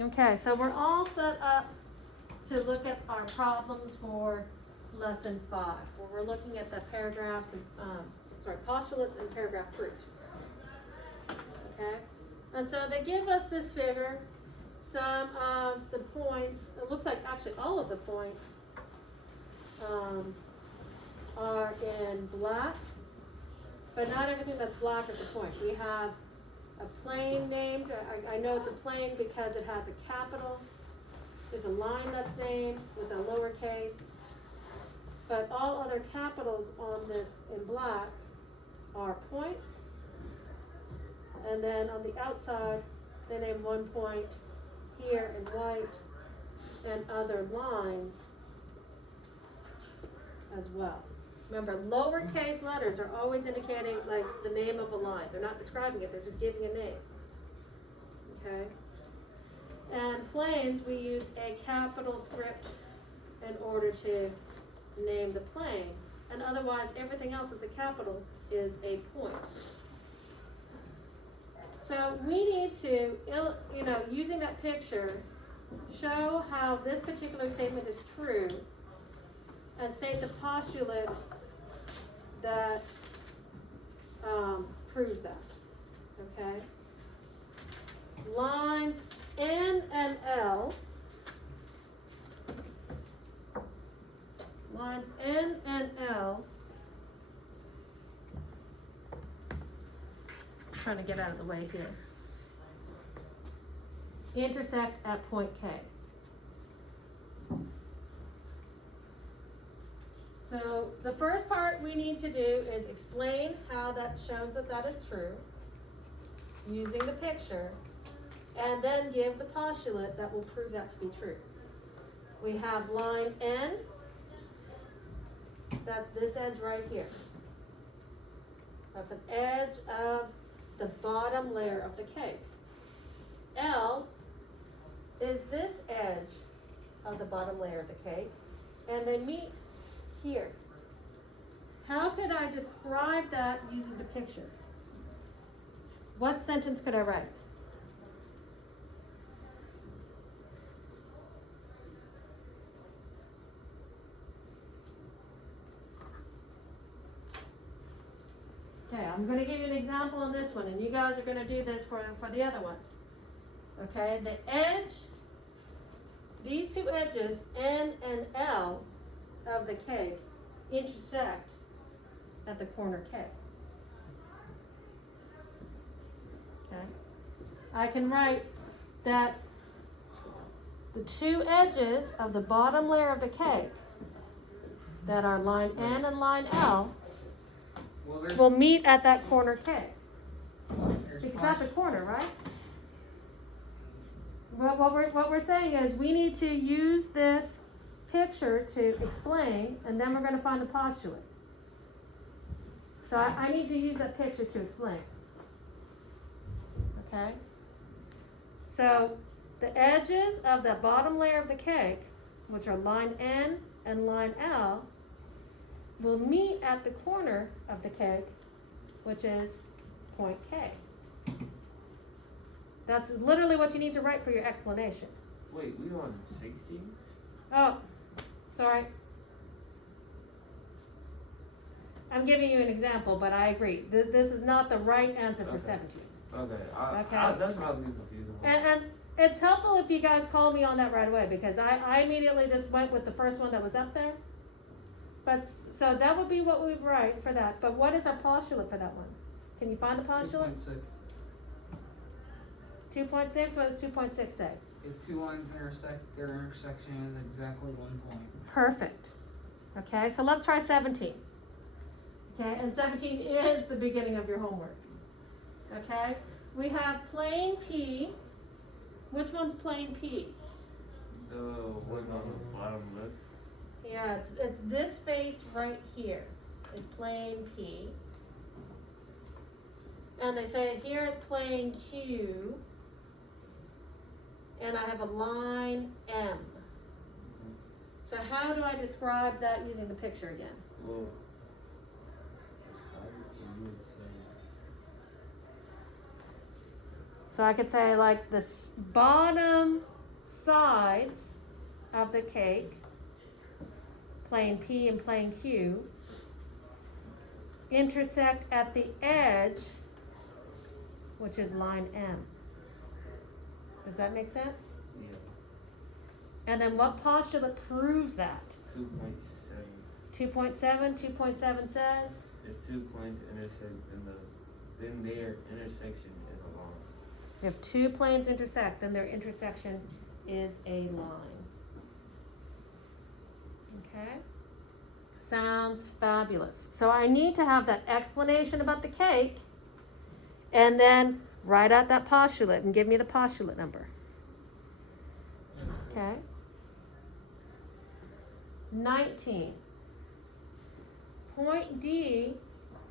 Okay, so we're all set up to look at our problems for lesson 5, where we're looking at the paragraphs and, postulates and paragraph proofs. Okay, and so they give us this figure. Some of the points, it looks like actually all of the points are in black, but not everything that's black is a point. We have a plane named, I know it's a plane because it has a capital. There's a line that's named with a lowercase, but all other capitals on this in black are points. And then on the outside, they name one point here in white and other lines as well. Remember, lowercase letters are always indicating like the name of a line. They're not describing it, they're just giving a name. Okay? And planes, we use a capital script in order to name the plane. And otherwise, everything else that's a capital is a point. So we need to, using that picture, show how this particular statement is true and state the postulate that proves that. Okay? Lines N and L. Lines N and L. Trying to get out of the way here. Intersect at point K. So the first part we need to do is explain how that shows that that is true using the picture, and then give the postulate that will prove that to be true. We have line N, that's this edge right here. That's an edge of the bottom layer of the cake. L is this edge of the bottom layer of the cake, and they meet here. How could I describe that using the picture? What sentence could I write? Okay, I'm going to give you an example on this one, and you guys are going to do this for the other ones. Okay, the edge, these two edges, N and L of the cake, intersect at the corner K. Okay, I can write that the two edges of the bottom layer of the cake that are line N and line L will meet at that corner K. Because that's a corner, right? Well, what we're saying is we need to use this picture to explain, and then we're going to find the postulate. So I need to use that picture to explain. Okay? So the edges of the bottom layer of the cake, which are line N and line L, will meet at the corner of the cake, which is point K. That's literally what you need to write for your explanation. Wait, we were on 16? Oh, sorry. I'm giving you an example, but I agree. This is not the right answer for 17. Okay. That's what I was getting confused about. And it's helpful if you guys call me on that right away, because I immediately just went with the first one that was up there. But so that would be what we would write for that. But what is our postulate for that one? Can you find the postulate? 2.6. 2.6. What does 2.6 say? If two lines intersect, their intersection is exactly 1 point. Perfect. Okay, so let's try 17. Okay, and 17 is the beginning of your homework. Okay, we have plane P. Which one's plane P? The one on the bottom left. Yeah, it's this space right here is plane P. And they say here is plane Q. And I have a line M. So how do I describe that using the picture again? Well, you would say So I could say like the bottom sides of the cake, plane P and plane Q, intersect at the edge, which is line M. Does that make sense? Yeah. And then what postulate proves that? 2.7. 2.7, 2.7 says? If 2 points intersect, then their intersection is a line. If 2 planes intersect, then their intersection is a line. Okay? Sounds fabulous. So I need to have that explanation about the cake and then write out that postulate and give me the postulate number. Okay? 19. Point D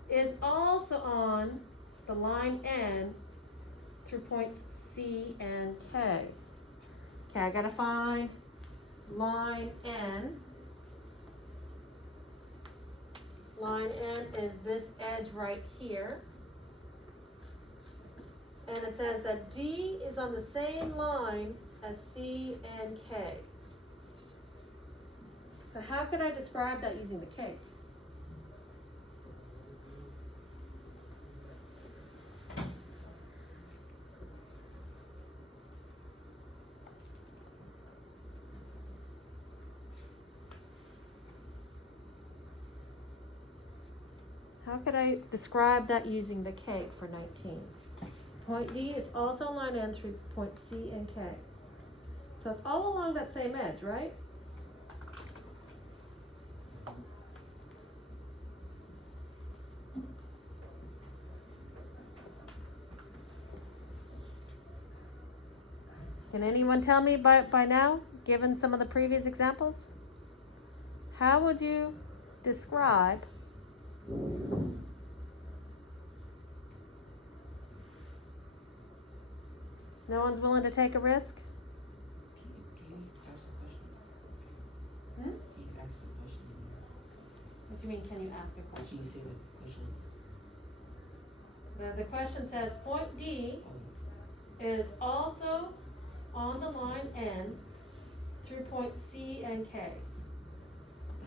is also on the line N through points C and K. Okay, I gotta find line N. Line N is this edge right here. And it says that D is on the same line as C and K. So how could I describe that using the cake? How could I describe that using the cake for 19? Point D is also line N through point C and K. So it's all along that same edge, right? Can anyone tell me by now, given some of the previous examples? How would you describe No one's willing to take a risk? Can you ask the question? Hmm? Can you ask the question? What do you mean, can you ask a Can question? you say the question? The question says point D Oh, is also on the line N through point C and K.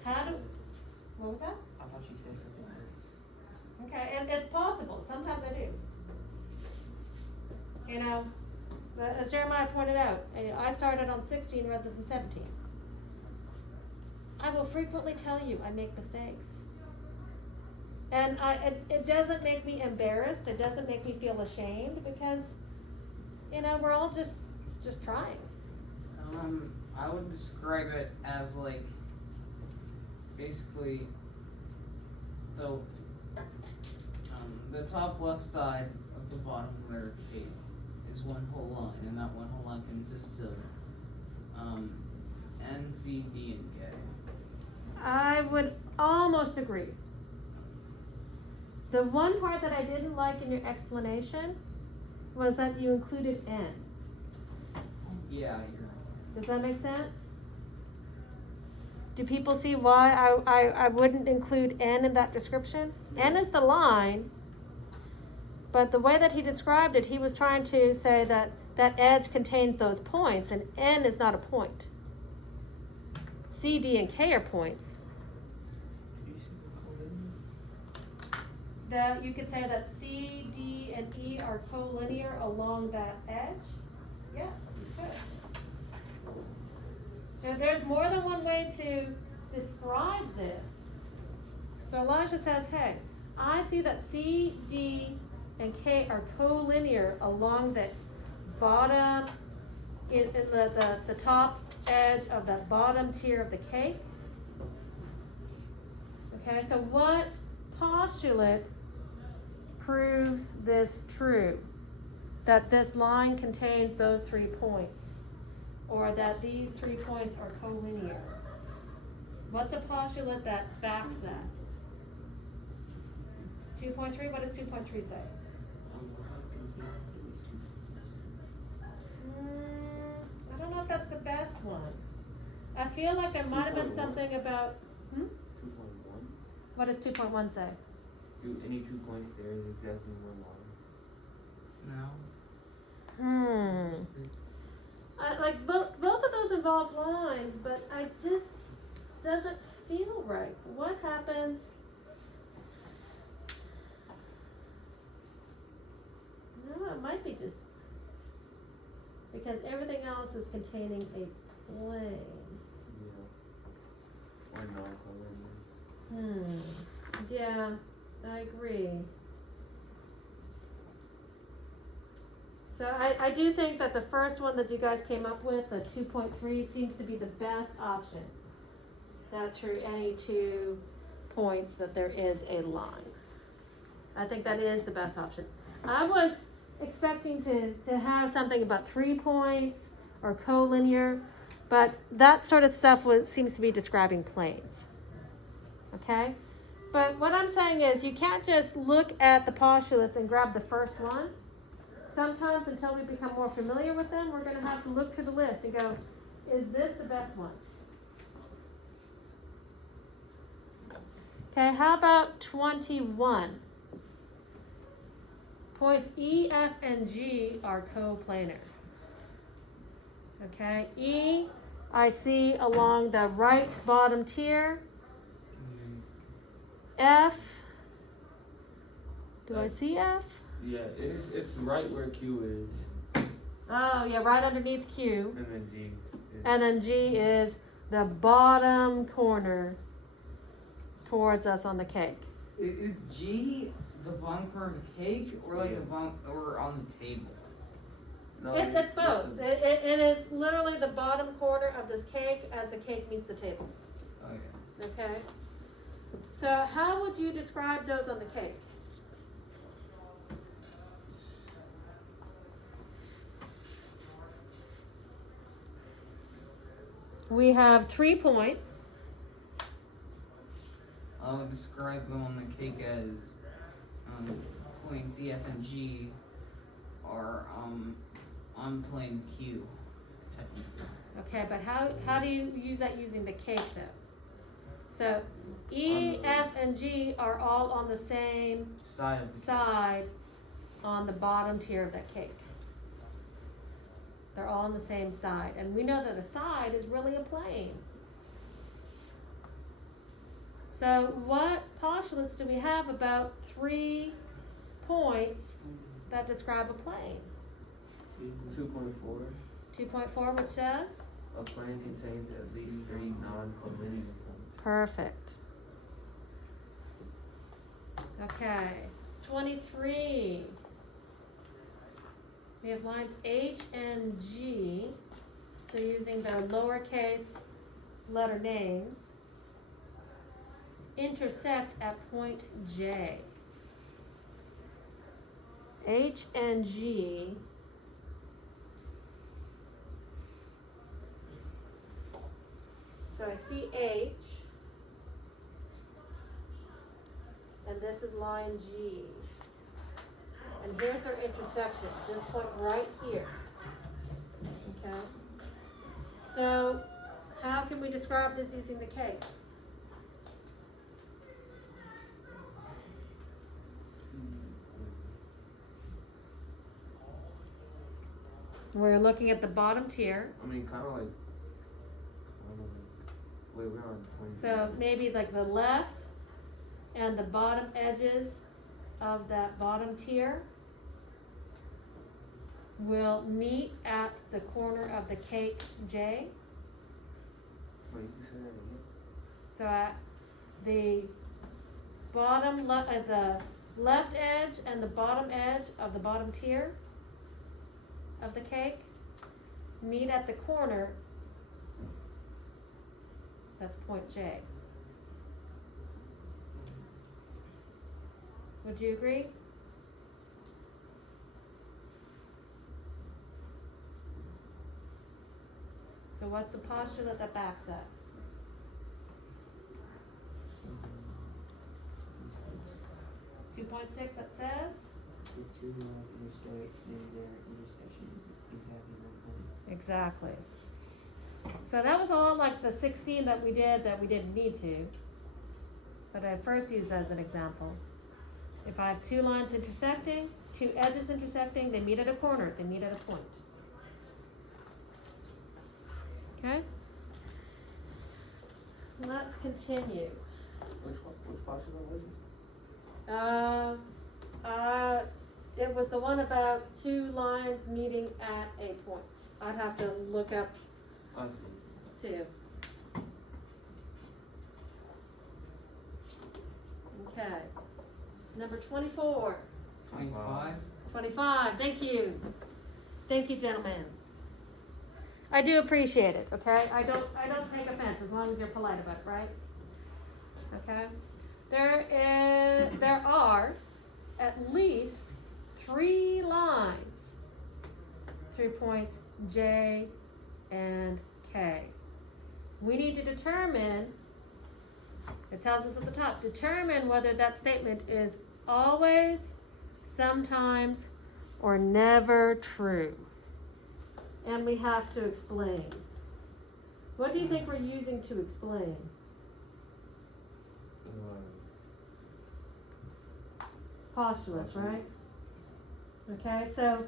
How do, what was that? I thought you said something else. Okay, and it's possible, sometimes I do. You know, but as Jeremiah pointed out, I started on 16 rather than 17. I will frequently tell you I make mistakes. And it doesn't make me embarrassed, it doesn't make me feel ashamed, because, you know, we're all just trying. I would describe it as like, basically, the top left side of the bottom letter K is one whole line, and that one whole line consists of N, C, D, and K. I would almost agree. The one part that I didn't like in your explanation was that you included N. Yeah, you're right. Does that make sense? Do people see why I wouldn't include N in that description? N is the line, but the way that he described it, he was trying to say that that edge contains those points, and N is not a point. C, D, and K are points. That you could say that C, D, and E are collinear along that edge? Yes, you could. Now, there's more than one way to describe this. So Elijah says, hey, I see that C, D, and K are collinear along the bottom, in the top edge of the bottom tier of the cake. Okay, so what postulate proves this true? That this line contains those 3 points, or that these 3 points are collinear. What's a postulate that backs that? 2.3, what does 2.3 say? I don't know if that's the best one. I feel like there might have been 2.1. something about, 2.1. What does 2.1 say? Do any 2 points there is exactly one line. No. Like both of those involve lines, but I just doesn't feel right. What happens? No, it might be just because everything else is containing a plane. Yeah. Or non-color. Yeah, I agree. So I do think that the first one that you guys came up with, the 2.3, seems to be the best option. That through any 2 points that there is a line. I think that is the best option. I was expecting to have something about 3 points or collinear, but that sort of stuff seems to be describing planes. Okay? But what I'm saying is you can't just look at the postulates and grab the first one. Sometimes until we become more familiar with them, we're going to have to look through the list and go, is this the best one? Okay, how about 21? Points E, F, and G are coplanar. Okay, E, I see along the right bottom tier. F, do I see F? Yeah, it's right where Q is. Oh, yeah, right underneath Q. And then G. And then G is the bottom corner towards us on the cake. Is G the bottom corner of the cake, or like or on the table? No, It's both. It is literally the bottom corner of this cake as the cake meets the table. Okay. Okay? So how would you describe those on the cake? We have 3 points. I'll describe them on the cake as points E, F, and G are on plane Q, technically. Okay, but how do you use that using the cake though? So E, F, and G are all on the same side on the bottom tier of that cake. They're all on the same side. And we know that a side is really a plane. So what postulates do we have about 3 points that describe a plane? 2.4. 2.4, which says? A plane contains at least 3 non-collinear points. Perfect. Okay. 23. We have lines H and G. They're using their lowercase letter names. Intersect at point J. H and G. So I see H. And this is line G. And here's their intersection, this point right here. Okay? So, how can we describe this using the cake? We're looking at the bottom tier. I mean, kind of like. Wait, we're on 20. So, maybe like the left and the bottom edges of that bottom tier will meet at the corner of the cake J. Wait, you said that again? So at the bottom the left edge and the bottom edge of the bottom tier of the cake meet at the corner. That's point J. Would you agree? So what's the postulate that backs that? Two 2.6 that says? If 2 lines intersect, then their intersection is exactly 1 point. Exactly. So that was all like the 16 that we didn't need to. But I first used as an example. If I have 2 lines intersecting, two edges intersecting, they meet at a corner, they meet at a point. Okay? Let's continue. Which postula was it? It was the one about two lines meeting at a point. I'd have to look up I see. two. Okay. Number 24. 25. 25, thank you. Thank you, gentlemen. I do appreciate it, okay? I don't take offense as long as you're polite about it, right? Okay? There are at least 3 lines through points J and K. We need to determine, it tells us at the top, determine whether that statement is always, sometimes, or never true. And we have to explain. What do you think we're using to explain? Postulates, right? Okay, so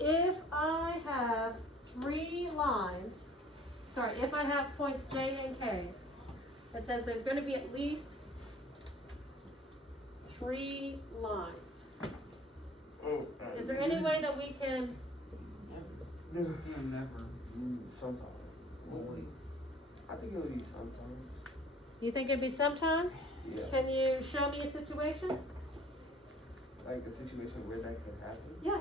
if I have 3 lines, if I have points J and K, it says there's going to be at least 3 lines. Is there any way that we can? Never. Never. Sometimes. I think it would be sometimes. You think it'd be sometimes? Yeah. Can you show me a situation? Like a situation where that could happen. Yeah.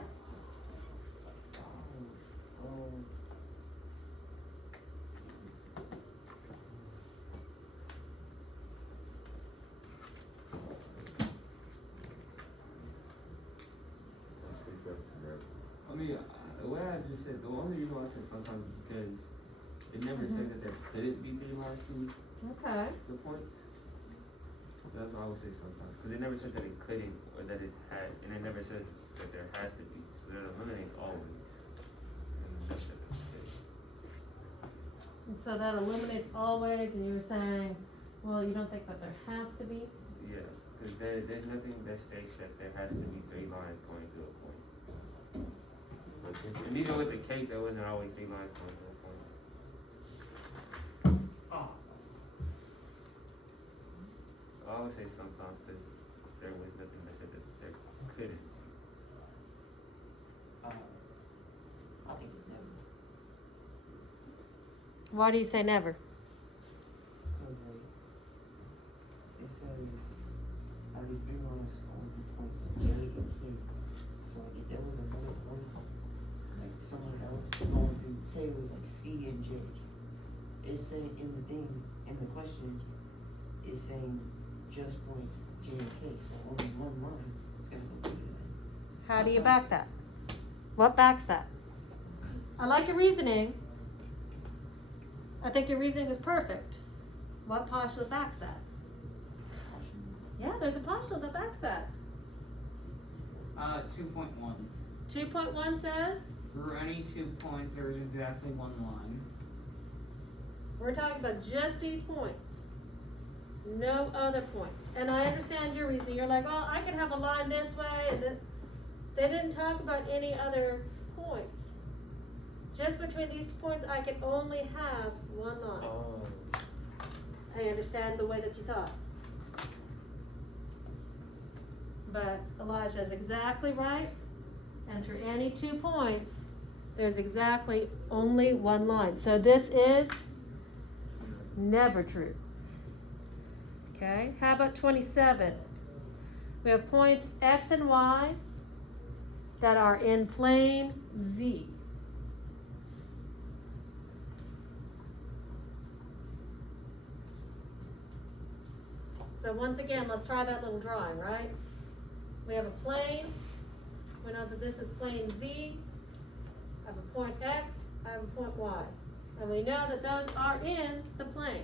I mean, what I just said, the only reason why I said sometimes is because it never said that there couldn't be 3 lines to Okay. the points. So that's why I would say sometimes. Because it never said that it couldn't or that it had, and it never says that there has to be. So that eliminates always. And that's it. And so that eliminates always, and you were saying, well, you don't think that there has to be? Yeah, because there's nothing that states that there has to be 3 lines going to a point. And even with the cake, there wasn't always 3 lines going to a point. Oh. I would say sometimes because there was nothing that said that there couldn't. I think it's never. Why do you say never? Because like, it says at least 3 lines on the points J and K. So like if there was another one, like someone else going through, say it was like C and J, it's saying in the thing, in the question, it's saying just points J and K, so only one line is gonna go through that. How do you back that? What backs that? I like your reasoning. I think your reasoning is perfect. What postulate backs that? Yeah, there's a postulate that backs that. 2.1. 2.1 says, Through any 2 points, there is exactly 1 line. we're talking about just these points. No other points. And I understand your reasoning. You're like, well, I could have a line this way, and then they didn't talk about any other points. Just between these 2 points, I can only have 1 line. Oh. I understand the way that you thought. But Elijah is exactly right. And through any 2 points, there's exactly only 1 line. So this is never true. Okay, how about 27? We have points X and Y that are in plane Z. So once again, let's try that little drawing, right? We have a plane. We know that this is plane Z. I have a point X. I have a point Y. And we know that those are in the plane.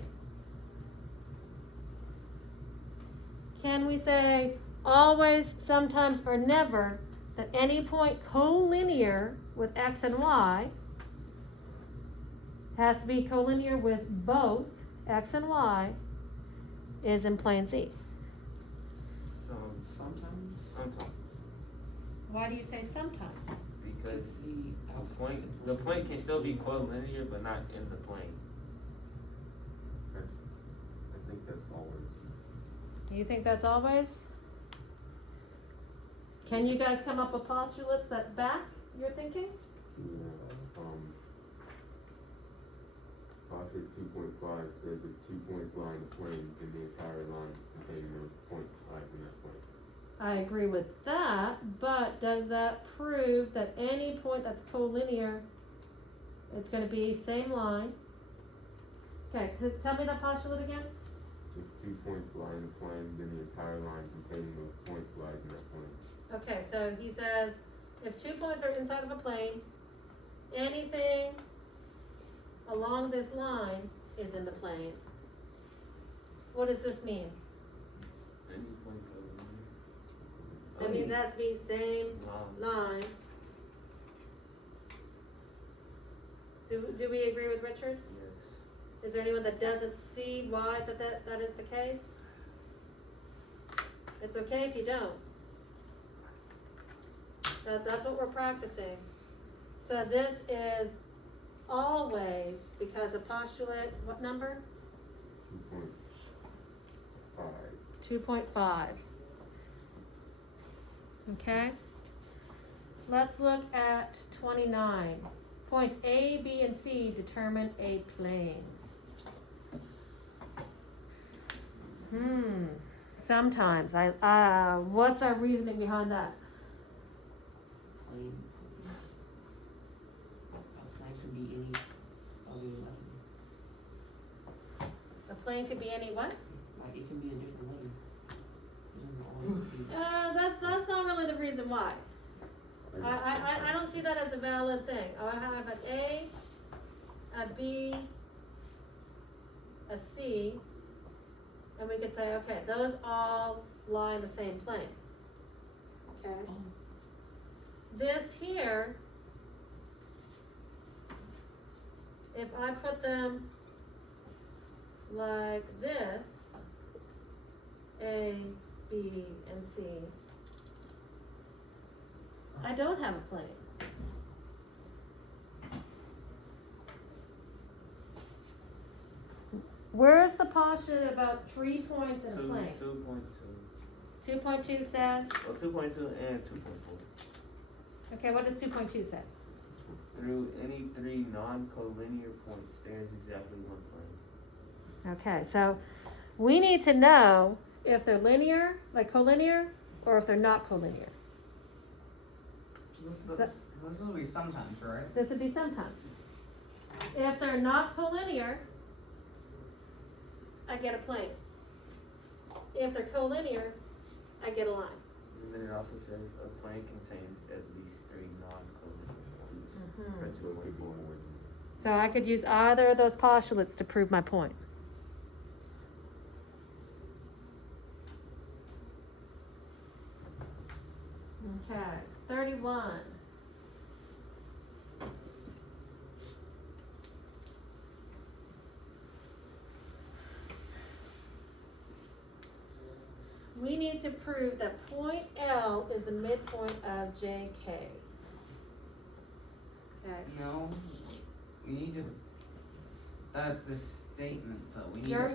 Can we say always, sometimes, or never that any point collinear with X and Y has to be collinear with both X and Y is in plane Z? Sometimes. Why do you say sometimes? Because See, the point can still be collinear, but not in the plane. I think that's always. You think that's always? Can you guys come up with postulates that back your thinking? Yeah, Project 2.5 says if 2 points lie in the plane, then the entire line containing those points lies in that plane. I agree with that, but does that prove that any point that's collinear, it's gonna be same line? Okay, so tell me that postulate again? If 2 points lie in the plane, then the entire line containing those points lies in that plane. Okay, so he says, if 2 points are inside of a plane, anything along this line is in the plane. What does this mean? Any point collinear. That means it has to be same line. Do we agree with Richard? Yes. Is there anyone that doesn't see why that is the case? It's okay if you don't. That's what we're practicing. So this is always, because a postulate, what number? 2.5. 2.5. Okay? Let's look at 29. Points A, B, and C determine a plane. Sometimes. What's our reasoning behind that? plane. A plane can be any of the 11. A plane could be any what? Like it can be a different letter. It doesn't always be. That's not really the reason why. I don't see that as a valid thing. I have an A, a B, a C, and we could say, okay, those all lie in the same plane. Okay? This here, if I put them like this, A, B, and C, I don't have a plane. Where's the postulate about 3 points in a plane? 2.2. 2.2 says, Well, 2.2 and 2.4. okay, what does 2.2 say? Through any 3 non-collinear points, there is exactly one plane. Okay, so we need to know if they're linear, like collinear, or if they're not collinear. This will be sometimes, right? This would be sometimes. If they're not collinear, I get a plane. If they're collinear, I get a line. And then it also says a plane contains at least 3 non-collinear points. So it could be more than. So I could use either of those postulates to prove my point. Okay, 31. We need to prove that point L is the midpoint of JK. Okay. No. We need to. That's a statement, though. We need You're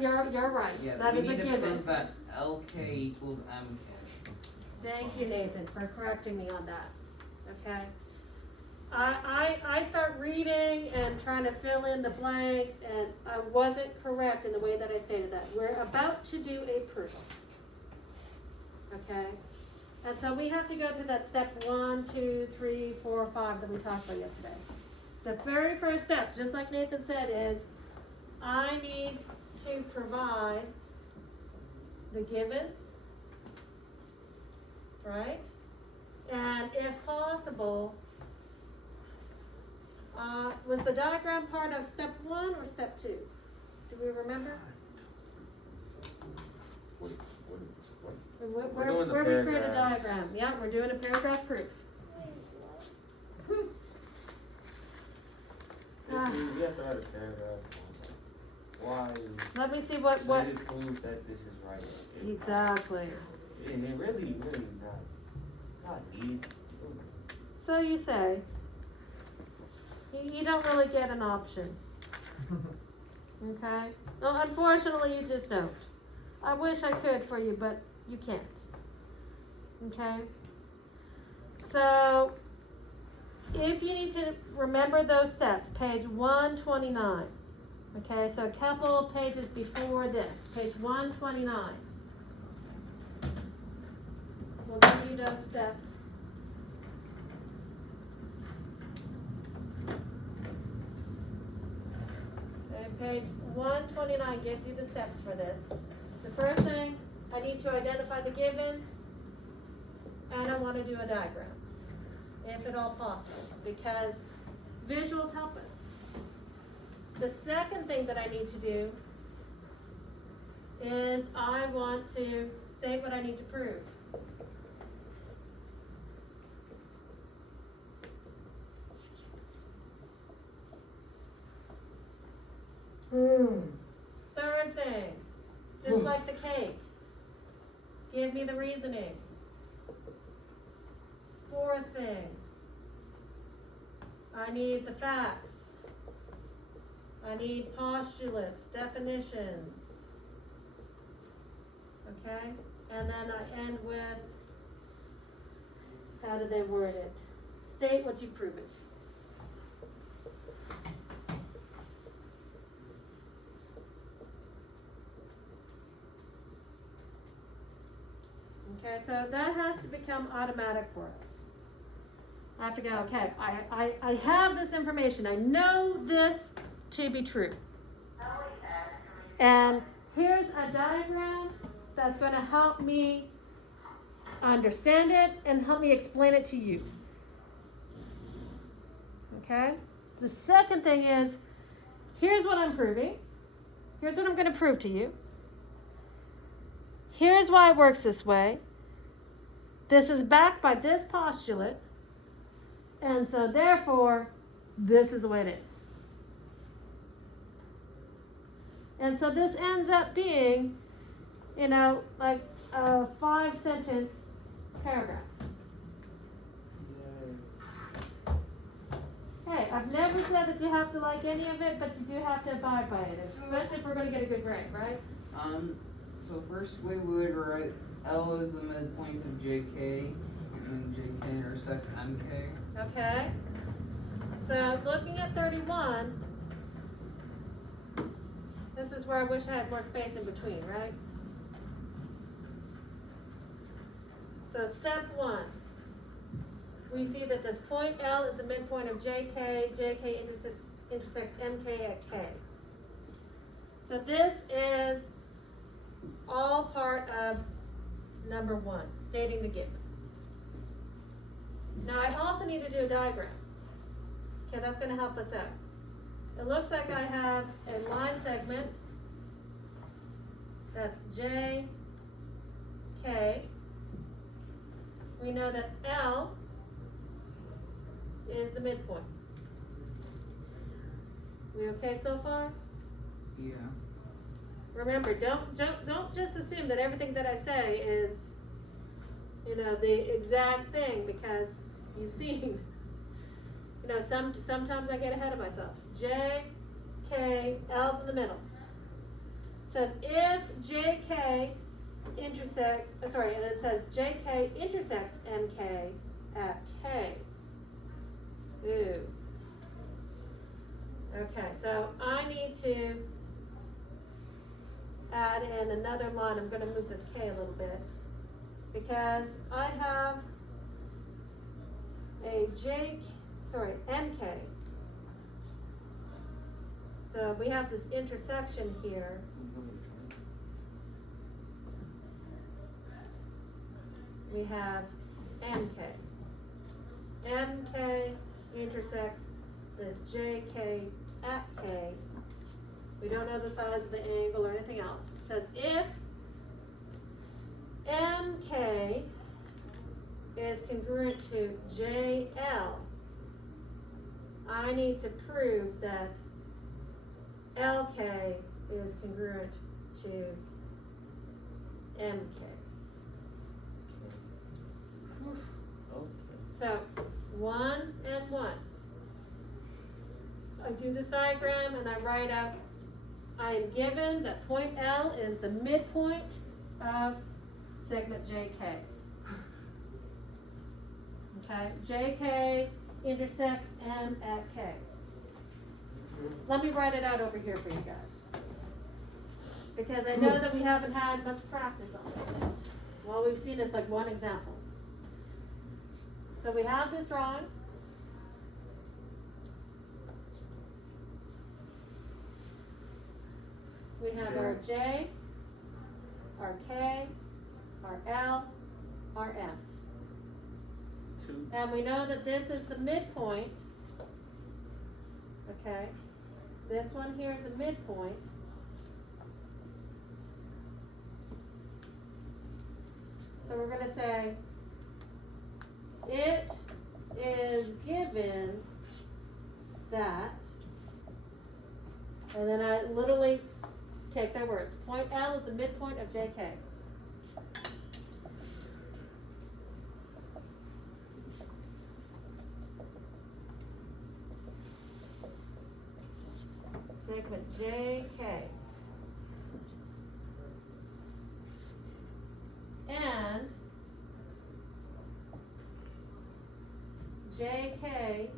right. Yeah, That we is a need to given. prove that LK equals MK. Thank you, Nathan, for correcting me on that. Okay? I start reading and trying to fill in the blanks, and I wasn't correct in the way that I stated that. We're about to do a proof. Okay? And so we have to go to that step 1, 2, 3, 4, 5 that we talked about yesterday. The very first step, just like Nathan said, is I need to provide the givens, right? And if possible, was the diagram part of step 1 or step 2? Do we remember? What? Where doing the we create a paragraphs. diagram. Yeah, we're doing a paragraph proof. We have to write a paragraph. Why? Let me see what. Let it prove that this is right. Exactly. And it really not needed. So So you say. You don't really get an option. Okay? Well, unfortunately, you just don't. I wish I could for you, but you can't. Okay? So, if you need to remember those steps, page 129. Okay, so a couple pages before this, page 129. We'll give you those steps. And page 129 gives you the steps for this. The first thing, I need to identify the givens, and I want to do a diagram, if at all possible, because visuals help us. The second thing that I need to do is I want to state what I need to prove. Third thing, just like the cake, give me the reasoning. Fourth thing, I need the facts. I need postulates, definitions. Okay? And then I end with, how do they word it? State what you prove it. Okay, so that has to become automatic for us. I have to go, okay, I have this information. I know this to be true. And here's a diagram that's going to help me understand it and help me explain it to you. Okay? The second thing is, here's what I'm proving. Here's what I'm going to prove to you. Here's why it works this way. This is backed by this postulate. And so therefore, this is the way it is. And so this ends up being, like a 5-sentence paragraph. Hey, I've never said that you have to like any of it, but you do have to abide by it, especially if we're going to get a good grade, right? So first we would write L is the midpoint of JK, and JK intersects MK. Okay. So looking at 31, this is where I wish I had more space in between, right? So step 1, we see that this point L is the midpoint of JK, JK intersects MK at K. So this is all part of number 1, stating the given. Now I also need to do a diagram. Okay, that's going to help us out. It looks like I have a line segment that's J, K. We know that L is the midpoint. We okay so far? Yeah. Remember, don't just assume that everything that I say is, the exact thing, because you've seen, sometimes I get ahead of myself. J, K, L's in the middle. It says if JK and it says JK intersects MK at K. Ooh. Okay, so I need to add in another line. I'm going to move this K a little bit because I have a MK. So we have this intersection here. We have MK. MK intersects this JK at K. We don't know the size of the angle or anything else. It says if MK is congruent to JL, I need to prove that LK is congruent to MK. So, 1 and 1. I do this diagram and I write out, I am given that point L is the midpoint of segment JK. Okay, JK intersects M at K. Let me write it out over here for you guys. Because I know that we haven't had much practice on this yet. Well, we've seen this like one example. So we have this drawing. We have our J, our K, our L, our M. 2. And we know that this is the midpoint. Okay? This one here is a midpoint. So we're going to say, it is given that, and then I literally take their words. Point L is the midpoint of JK. Segment JK. And JK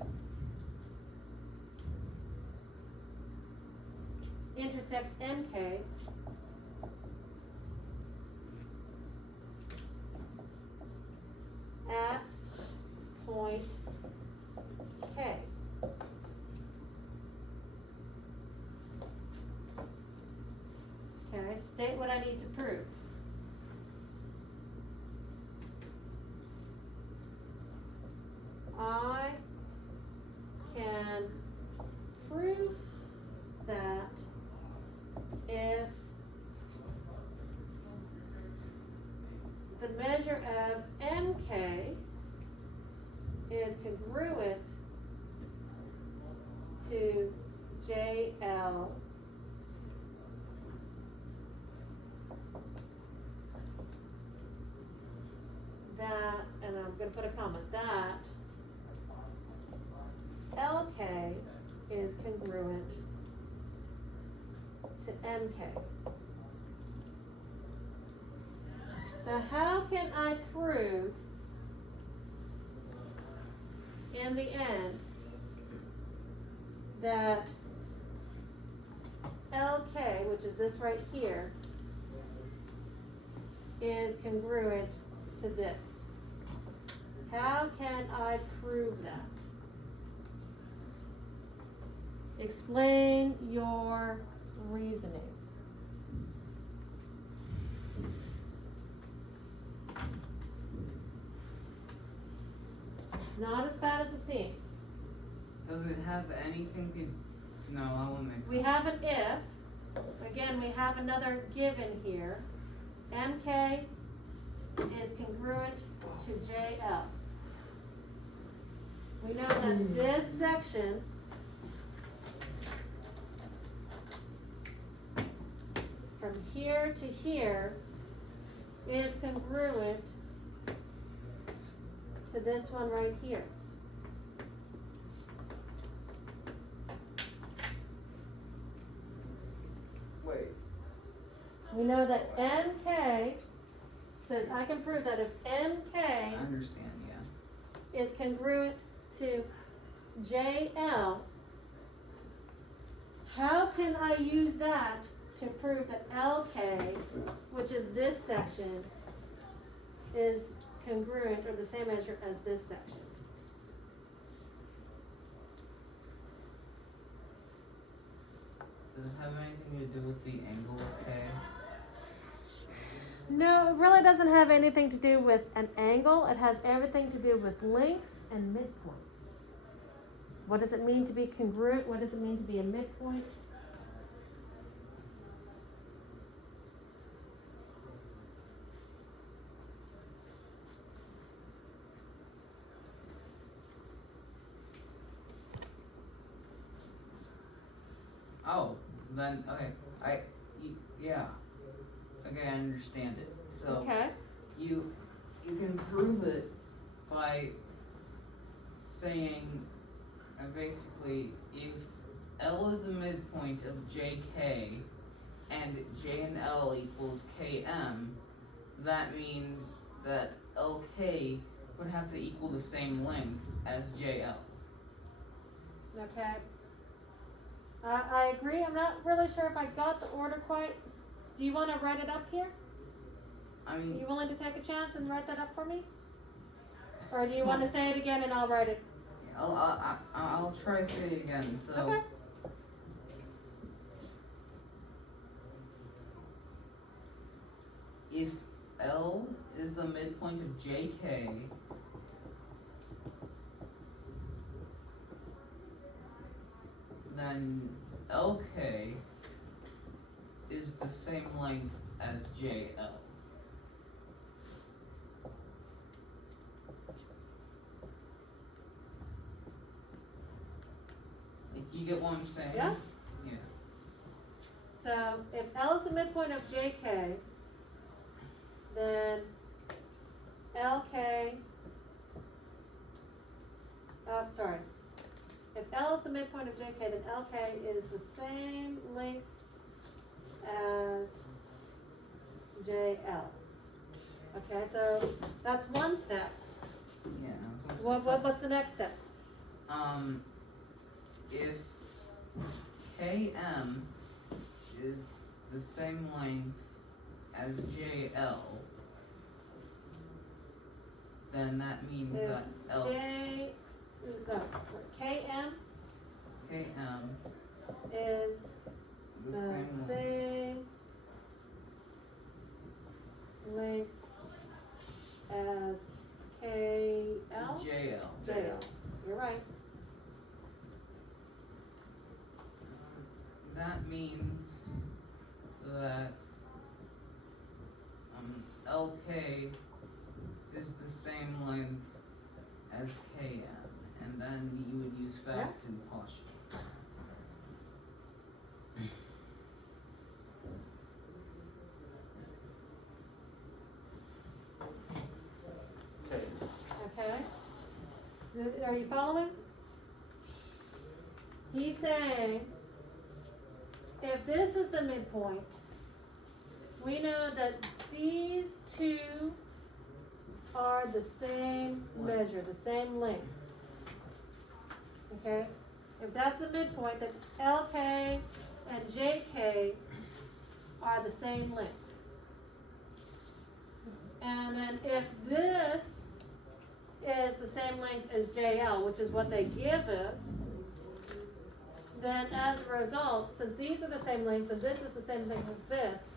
intersects MK at point K. Okay, state what I need to prove. I can prove that if the measure of MK is congruent to JL that, and I'm going to put a comma, that LK is congruent to MK. So how can I prove in the end that LK, which is this right here, is congruent to this? How can I prove that? Explain your reasoning. Not as bad as it seems. Does it have anything to? No, I won't mix. We have an if. Again, we have another given here. MK is congruent to JL. We know that this section from here to here is congruent to this one right here. Wait. We know that NK says I can prove that if I NK understand, yeah. is congruent to JL, how can I use that to prove that LK, which is this section, is congruent or the same measure as this section? Does it have anything to do with the angle of K? No, it really doesn't have anything to do with an angle. It has everything to do with lengths and midpoints. What does it mean to be congruent? What does it mean to be a midpoint? Oh, then okay. Yeah. Okay, I understand it. So Okay. you can prove it by saying basically if L is the midpoint of JK and J and L equals KM, that means that LK would have to equal the same length as JL. Okay. I agree. I'm not really sure if I got the order quite. Do you want to write it up here? I Are mean, you willing to take a chance and write that up for me? Or do you want to say it again and I'll write it? I'll try to say it again. So Okay. if L is the midpoint of JK, then LK is the same length as JL. Like, you get what I'm saying? Yeah. Yeah. So if L is the midpoint of JK, then LK, sorry. If L is the midpoint of JK, then LK is the same length as JL. Okay, so that's one step. Yeah. that's what I'm saying. What's the next step? If KM is the same length as JL, then that means If that KM KM is the the same length. same length as KL? JL. JL. You're right. That means that LK is the same length as KM, and then you would use facts and postulates. Okay. Okay. Are you following? He's saying, if this is the midpoint, we know that these two are the same measure, the same length. Okay? If that's the midpoint, then LK and JK are the same length. And then if this is the same length as JL, which is what they give us, then as a result, since these are the same length and this is the same length as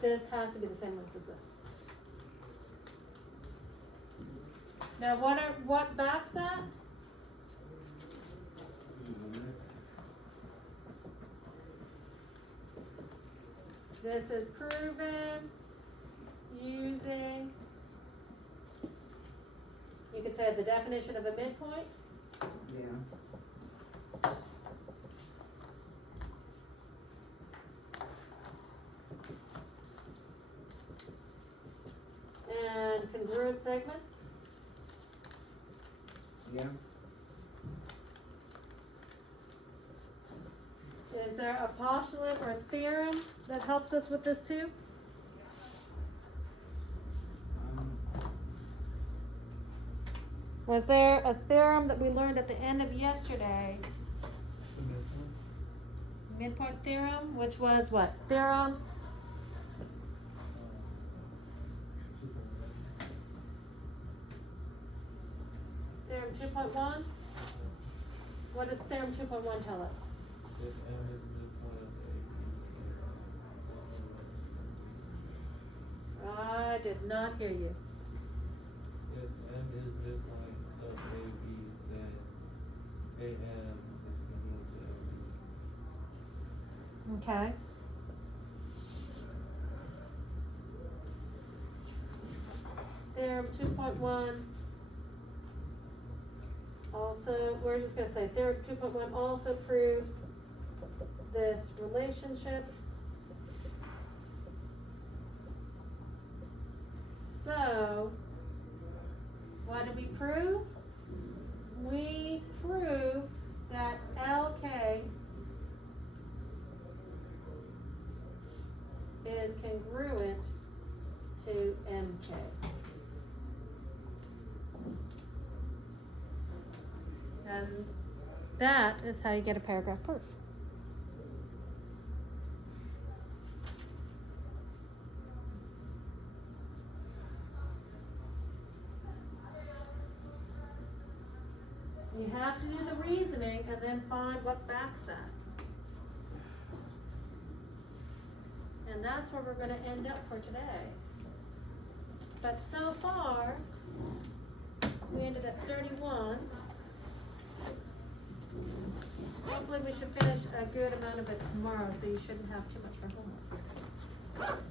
this has to be the same length as this. Now what backs that? This is proven using, you could say, the definition of a midpoint. Yeah. And congruent segments. Yeah. Is there a postulate or theorem that helps us with this too? Was there a theorem that we learned at the end of yesterday? Midpoint theorem, which was what? Theorem? Theorem 2.1? What does theorem 2.1 tell us? I did not hear you. If M is midpoint of AB, then AM is congruent to AB. Okay. Theorem 2.1 also, we're just gonna say theorem 2.1 also proves this relationship. So, what did we prove? we proved that LK is congruent to MK. And that is how you get a paragraph proof. You have to do the reasoning and then find what backs that. And that's where we're gonna end up for today. But so far, we ended at 31. Hopefully we should finish a good amount of it tomorrow, so you shouldn't have too much for homework.